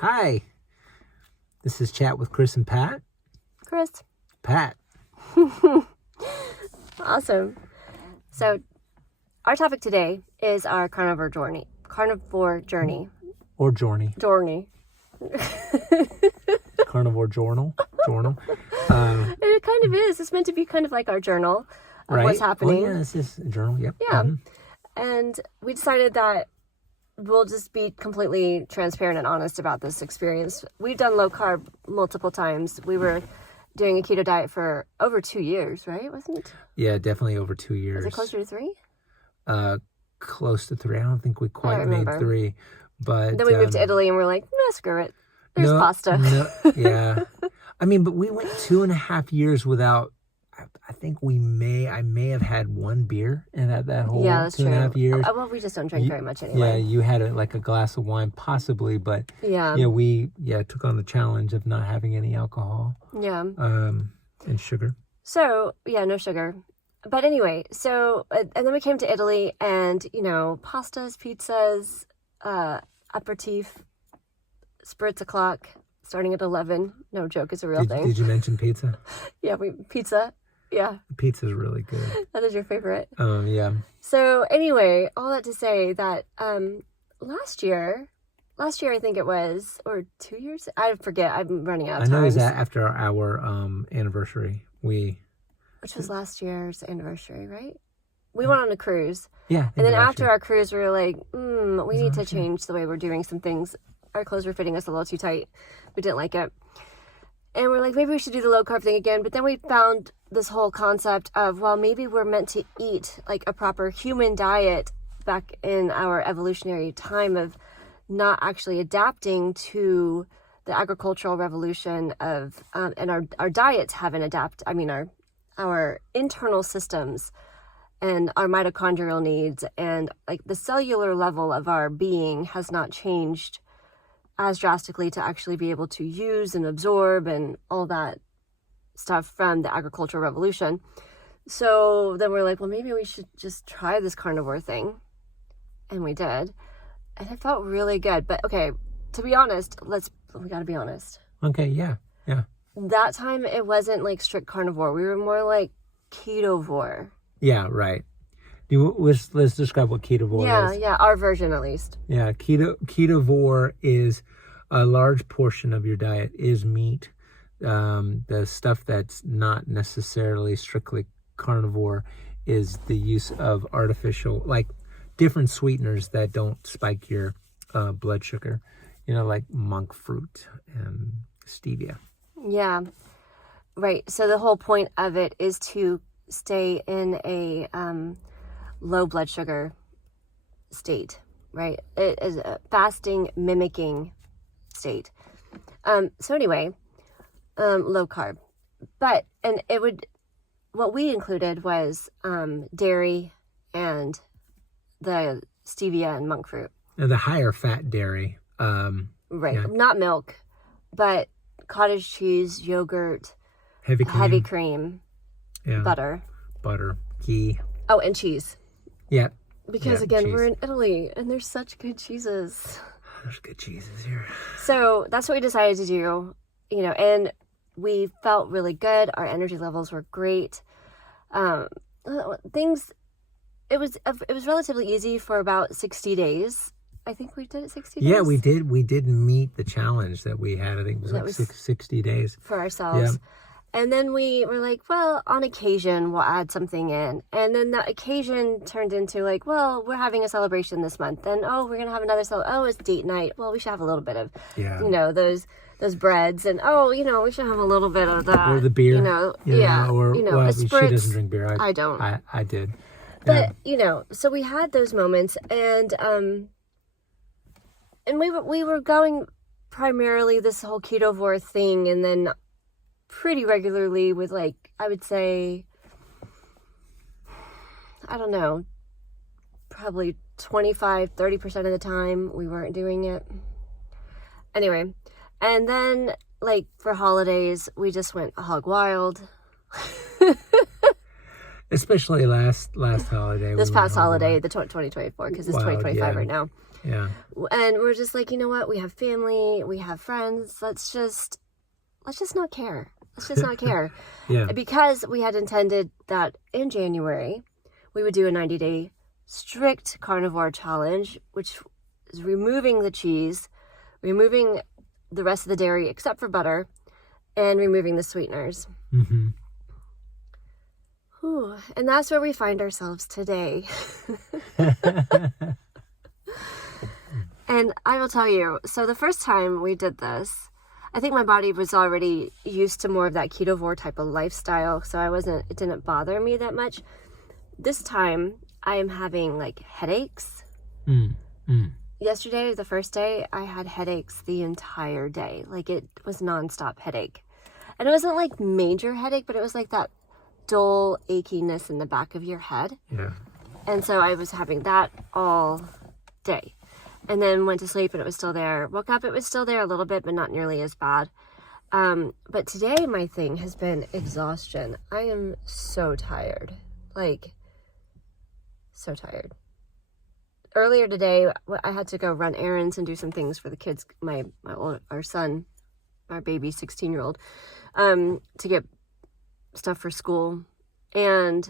Hi. This is Chat with Chris and Pat. Chris. Pat. Awesome. So, our topic today is our carnivore journey. Carnivore journey. Or journey. Journey. Carnivore journal. It kind of is. It's meant to be kind of like our journal of Right. what's happening. Oh, yeah, this is a journal. Yep. Yeah. And we decided that we'll just be completely transparent and honest about this experience. We've done low carb multiple times. We were doing a keto diet for over 2 years, right? Wasn't it? Yeah, definitely over 2 years. Was it closer to 3? Close to 3. I don't think we quite made remember. 3. But Then we moved to Italy and we're like, screw it. There's pasta. Yeah. I mean, but we went 2.5 years without. I think I may have had one beer in that whole that's 2.5 true. years. Well, we just don't drink very much Yeah, anyway. you had like a glass of wine possibly, but Yeah. we took on the challenge of not having any alcohol. Yeah. And sugar. So, no sugar. But anyway, so, and then we came to Italy and, pastas, pizzas, aperitif, spritz o'clock, starting at 11. No joke, it's a real thing. Did you mention pizza? Yeah, pizza. Yeah. Pizza's really good. That is your favorite. Yeah. So anyway, all that to say that last year I think it was, or 2 years, I forget, I'm running out of time. I know it was after our anniversary. Which was last year's anniversary, right? We went on a cruise. Yeah. And then after our cruise, we were like, we need to change the way we're doing some things. Our clothes were fitting us a little too tight. We didn't like it. And we're like, maybe we should do the low carb thing again. But then we found this whole concept of, well, maybe we're meant to eat like a proper human diet back in our evolutionary time of not actually adapting to the agricultural revolution of, and our diets haven't adapted. I mean, our internal systems and our mitochondrial needs and like the cellular level of our being has not changed as drastically to actually be able to use and absorb and all that stuff from the agricultural revolution. So then we're like, well, maybe we should just try this carnivore thing. And we did. And it felt really good. But okay, to be honest, we gotta be honest. Okay, yeah. That time it wasn't like strict carnivore. We were more like ketovore. Yeah, right. Let's describe what ketovore is. Yeah, our version at least. Yeah, ketovore is a large portion of your diet is meat. The stuff that's not necessarily strictly carnivore is the use of artificial, like different sweeteners that don't spike your blood sugar. Like monk fruit and stevia. Yeah. Right. So the whole point of it is to stay in a low blood sugar state, right? It is a fasting mimicking state. So anyway, low carb. But, what we included was dairy and the stevia and monk fruit. And the higher fat dairy. Right. Yeah. Not milk, but cottage cheese, yogurt, heavy cream, yeah. butter, ghee. Oh, and cheese. Yeah. Because again, cheese. we're in Italy and there's such good cheeses. There's good cheeses here. So that's what we decided to do, and we felt really good. Our energy levels were great. It was relatively easy for about 60 days. I think we did it 60 days. Yeah, we did. We did meet the challenge that we had. I think it was 60 days. For ourselves. Yeah. And then we were like, well, on occasion, we'll add something in. And then that occasion turned into like, well, we're having a celebration this month. And, we're going to have another it's date night. Well, we should have a little bit of, those breads. And, we should have a little bit of that. Or the beer. Or, well, she doesn't drink beer. I don't. I did. But, so we had those moments. And we were going primarily this whole ketovore thing. And then pretty regularly with I would say, I don't know, probably 25-30% of the time we weren't doing it. Anyway, and then for holidays we just went hog wild. Especially last holiday. This past holiday, the 2024, because it's 2025 right now. Yeah. And we're just like, you know what? We have family, we have friends. Let's just not care. Let's just not care. Yeah. Because we had intended that in January, we would do a 90-day strict carnivore challenge, which is removing the cheese, removing the rest of the dairy except for butter, and removing the sweeteners. Mm-hmm. Whew. And that's where we find ourselves today. And I will tell you, so the first time we did this, I think my body was already used to more of that ketovore type of lifestyle, so it didn't bother me that much. This time, I am having like headaches. Yesterday, the first day, I had headaches the entire day. Like, it was nonstop headache. And it wasn't like major headache, but it was like that dull achiness in the back of your head. Yeah. And so I was having that all day. And then went to sleep and it was still there. Woke up, it was still there a little bit, but not nearly as bad. But today my thing has been exhaustion. I am so tired. Like, so tired. Earlier today, I had to go run errands and do some things for the kids, our son, our baby 16-year-old, to get stuff for school. And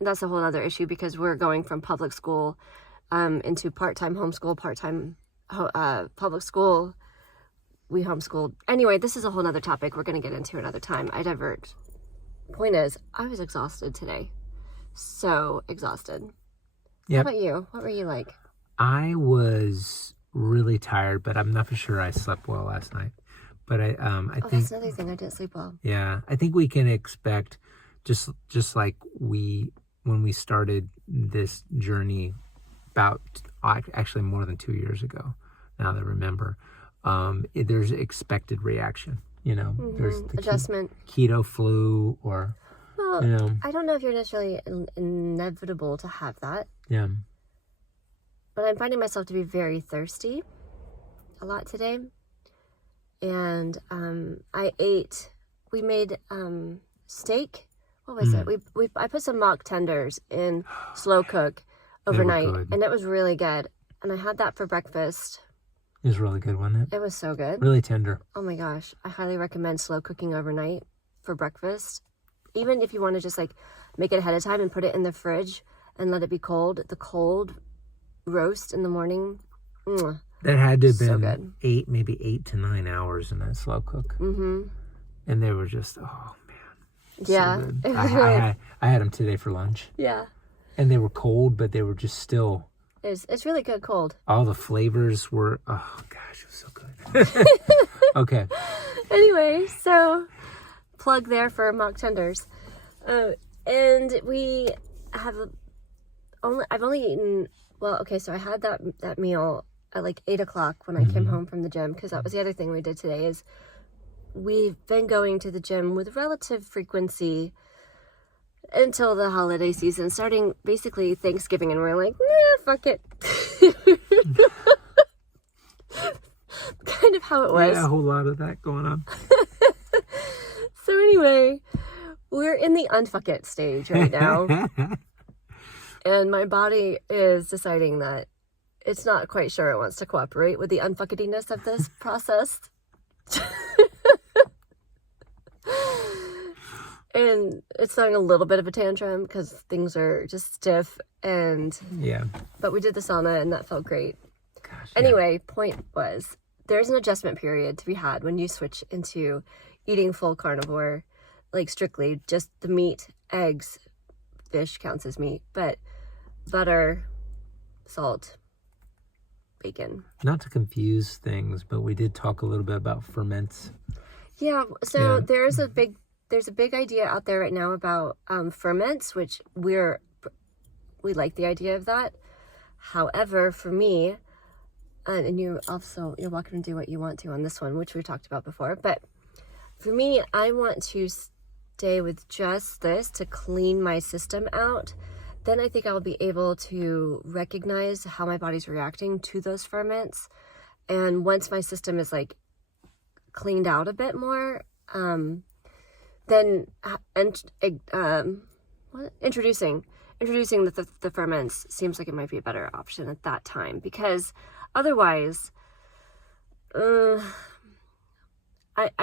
that's a whole other issue because we're going from public school into part-time homeschool, part-time public school. We homeschooled. Anyway, this is a whole other topic we're going to get into another time. I divert. Point is, I was exhausted today. So exhausted. Yep. How about you? What were you like? I was really tired, but I'm not for sure I slept well last night. But I think that's another thing. I didn't sleep well. Yeah, I think we can expect just like when we started this journey about actually more than 2 years ago. Now that I remember, there's expected reaction. You know, there's the adjustment, keto flu, or I don't know if you're necessarily inevitable to have that. Yeah. But I'm finding myself to be very thirsty a lot today. And we made steak. What was it? I put some mock tenders in slow cook overnight, and it was really good. And I had that for breakfast. It was really good, wasn't it? It was so good. Really tender. Oh my gosh. I highly recommend slow cooking overnight for breakfast. Even if you want to just like make it ahead of time and put it in the fridge and let it be cold. The cold roast in the morning. That had to have so been good. maybe 8 to 9 hours in that slow cook. Mm-hmm. And they were just, oh man. Yeah. So good. I had them today for lunch. Yeah. And they were cold, but they were just still. It's really good cold. All the flavors were, oh gosh, it was so good. Okay. Anyway, so plug there for mock tenders. And we have I've only eaten, so I had that meal at like 8 o'clock when I came home from the gym, because that was the other thing we did today is we've been going to the gym with relative frequency until the holiday season, starting basically Thanksgiving, and we're like, fuck it. Kind of how it was. Yeah, a whole lot of that going on. So anyway, we're in the unfuck it stage right now. And my body is deciding that it's not quite sure it wants to cooperate with the unfucketiness of this process. And it's throwing a little bit of a tantrum because things are just stiff. But we did the sauna and that felt great. Gosh, anyway, point was, there's an adjustment period to be had when you switch into eating full carnivore, like strictly just the meat, eggs, fish counts as meat, but butter, salt, bacon. Not to confuse things, but we did talk a little bit about ferments. Yeah, so there's a big idea out there right now about ferments, which we like the idea of that. However, for me, and you're welcome to do what you want to on this one, which we talked about before, but for me, I want to stay with just this to clean my system out. Then I think I'll be able to recognize how my body's reacting to those ferments. And once my system is like cleaned out a bit more, then introducing introducing the ferments seems like it might be a better option at that time, because otherwise, I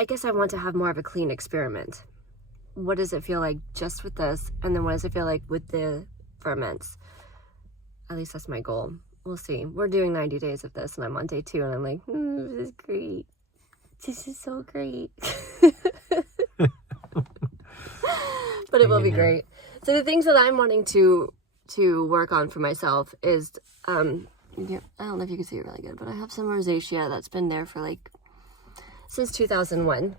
guess I want to have more of a clean experiment. What does it feel like just with this? And then what does it feel like with the ferments? At least that's my goal. We'll see. We're doing 90 days of this, and I'm on day 2, and I'm like, this is great. This is so great. But it will be great. So the things that I'm wanting to work on for myself is, I don't know if you can see it really good, but I have some rosacea that's been there for like since 2001. And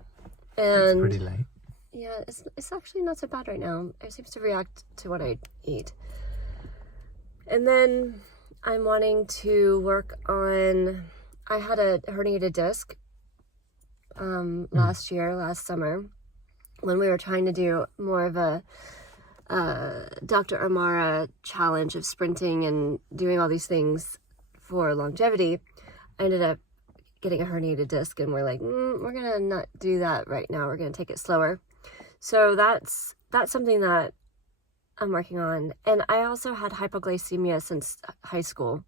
it's pretty light. Yeah, it's actually not so bad right now. It seems to react to what I eat. And then I'm wanting to work on, I had a herniated disc last summer, when we were trying to do more of a Dr. Amara challenge of sprinting and doing all these things for longevity. I ended up getting a herniated disc, and we're like, we're gonna not do that right now. We're gonna take it slower. So that's something that I'm working on. And I also had hypoglycemia since high school.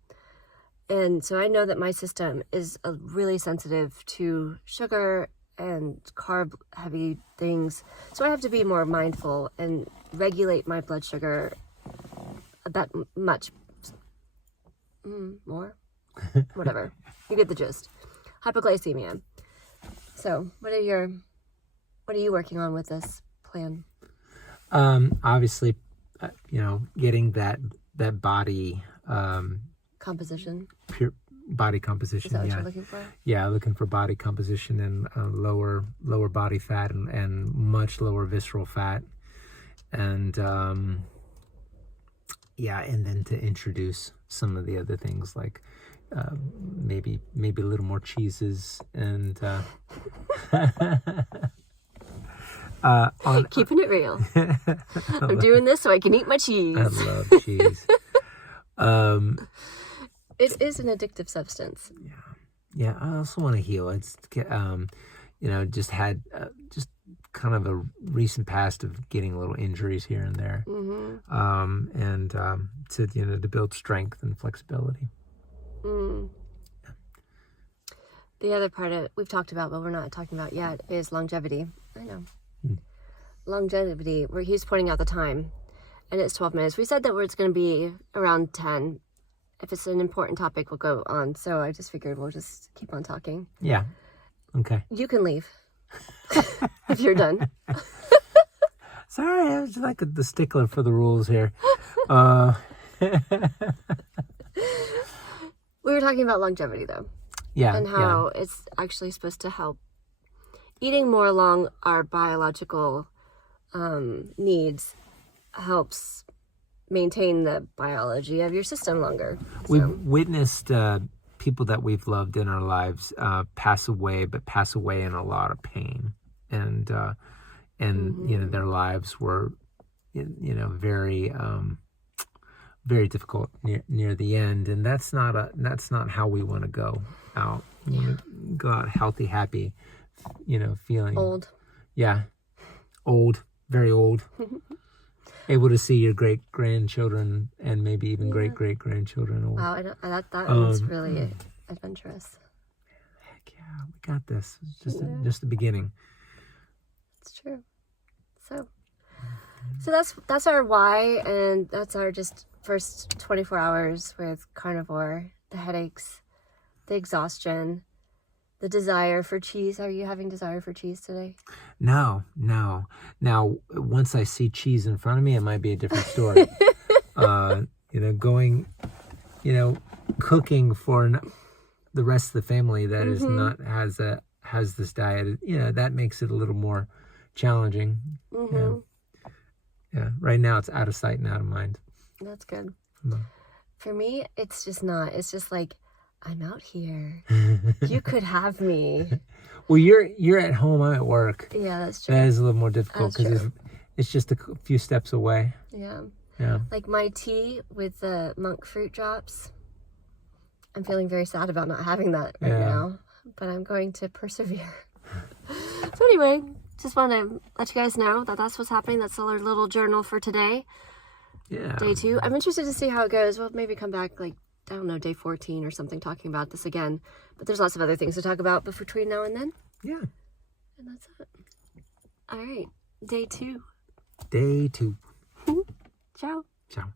And so I know that my system is really sensitive to sugar and carb heavy things. So I have to be more mindful and regulate my blood sugar a bit much more. Whatever. You get the gist. Hypoglycemia. So what are you working on with this plan? Obviously, getting that body Composition. Pure body composition. Is that what you're looking for? Yeah, looking for body composition and lower body fat and much lower visceral fat, and and then to introduce some of the other things like maybe a little more cheeses and keeping it real. I'm doing this so I can eat my cheese. I love cheese. It is an addictive substance. Yeah. I also want to heal. It's just had just kind of a recent past of getting little injuries here and there, and to build strength and flexibility. The other part of we've talked about, but we're not talking about yet, is longevity. I know. Longevity, where he's pointing out the time, and it's 12 minutes. We said that it's going to be around 10. If it's an important topic, we'll go on. So I just figured we'll just keep on talking. Yeah. Okay. You can leave if you're done. Sorry, I was like the stickler for the rules here. We were talking about longevity, though. Yeah. And how it's actually supposed to help eating more along our biological needs helps maintain the biology of your system longer. So. We've witnessed people that we've loved in our lives pass away in a lot of pain, and their lives were very very difficult near the end, and that's not how we want to go out. We want to go out healthy, happy, feeling old. Yeah, old, very old. Able to see your great-grandchildren and maybe even great-great-grandchildren. Wow, that was really adventurous. Heck yeah, we got this. It's just the beginning. It's true. So that's our why, and that's our just first 24 hours with Carnivore. The headaches, the exhaustion, the desire for cheese. Are you having desire for cheese today? No. Now, once I see cheese in front of me, it might be a different story. Cooking for the rest of the family that is not has this diet. That makes it a little more challenging. Yeah. Right now, it's out of sight and out of mind. That's good. For me, it's just not. It's just like, I'm out here. You could have me. Well, you're at home. I'm at work. Yeah, that's true. That is a little more difficult because it's just a few steps away. Yeah. Yeah. Like my tea with the monk fruit drops. I'm feeling very sad about not having that right now, but I'm going to persevere. So anyway, just want to let you guys know that that's what's happening. That's our little journal for today. Yeah. Day 2. I'm interested to see how it goes. We'll maybe come back like, I don't know, day 14 or something, talking about this again. But there's lots of other things to talk about between now and then. Yeah. And that's it. All right. Day 2. Day 2. Ciao. Ciao.